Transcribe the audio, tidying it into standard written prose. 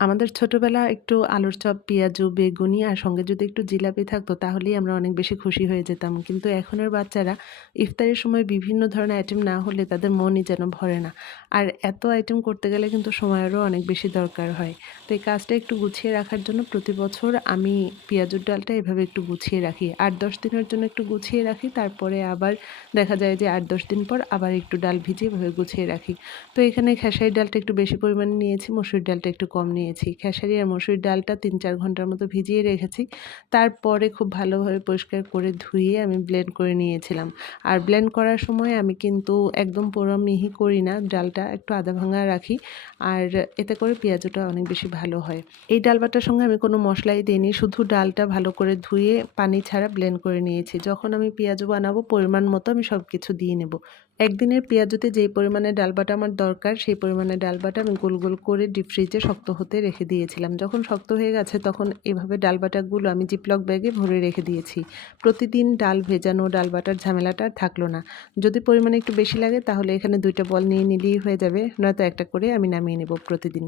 আমাদের ছোটবেলা একটু আলুর চপ, পেঁয়াজু, বেগুনি আর সঙ্গে যদি একটু জিলাপি থাকতো তাহলেই আমরা অনেক বেশি খুশি হয়ে যেতাম। কিন্তু এখনের বাচ্চারা ইফতারের সময় বিভিন্ন ধরনের আইটেম না হলে তাদের মনই যেন ভরে না। আর এত আইটেম করতে গেলে কিন্তু সময়েরও অনেক বেশি দরকার হয়। তো এই কাজটা একটু গুছিয়ে রাখার জন্য প্রতি বছর আমি পেঁয়াজুর ডালটা এভাবে একটু গুছিয়ে রাখি। ৮-১০ দিনের জন্য একটু গুছিয়ে রাখি। তারপরে আবার দেখা যায় যে ৮-১০ দিন পর আবার একটু ডাল ভিজিয়ে এভাবে গুছিয়ে রাখি। তো এখানে খেসারির ডালটা একটু বেশি পরিমাণে নিয়েছি, মসুরির ডালটা একটু কম নিয়েছি। খেসারি আর মসুরির ডালটা ৩-৪ ঘন্টার মতো ভিজিয়ে রেখেছি। তারপরে খুব ভালোভাবে পরিষ্কার করে ধুয়ে আমি ব্লেন্ড করে নিয়েছিলাম। আর ব্লেন্ড করার সময় আমি কিন্তু একদম পুরো মিহি করি না, ডালটা একটু আধা ভাঙা রাখি। আর এতে করে পেঁয়াজুটা অনেক বেশি ভালো হয়। এই ডাল বাটার সঙ্গে আমি কোনো মশলাই দিইনি, শুধু ডালটা ভালো করে ধুয়ে পানি ছাড়া ব্লেন্ড করে নিয়েছি। যখন আমি পেঁয়াজু বানাবো পরিমাণ মতো আমি সব কিছু দিয়ে নেব। একদিনের পেঁয়াজুতে যেই পরিমাণে ডাল বাটা আমার দরকার সেই পরিমাণে ডাল বাটা আমি গোল গোল করে ডিপ ফ্রিজে শক্ত হতে রেখে দিয়েছিলাম। যখন শক্ত হয়ে গেছে তখন এভাবে ডাল বাটাগুলো আমি জিপলক ব্যাগে ভরে রেখে দিয়েছি। প্রতিদিন ডাল ভেজানো, ডাল বাটার ঝামেলাটা আর থাকলো না। যদি পরিমাণে একটু বেশি লাগে তাহলে এখানে ২ টা বল নিয়ে নিলেই হয়ে যাবে, নয়তো একটা করে আমি নামিয়ে নেব প্রতিদিন।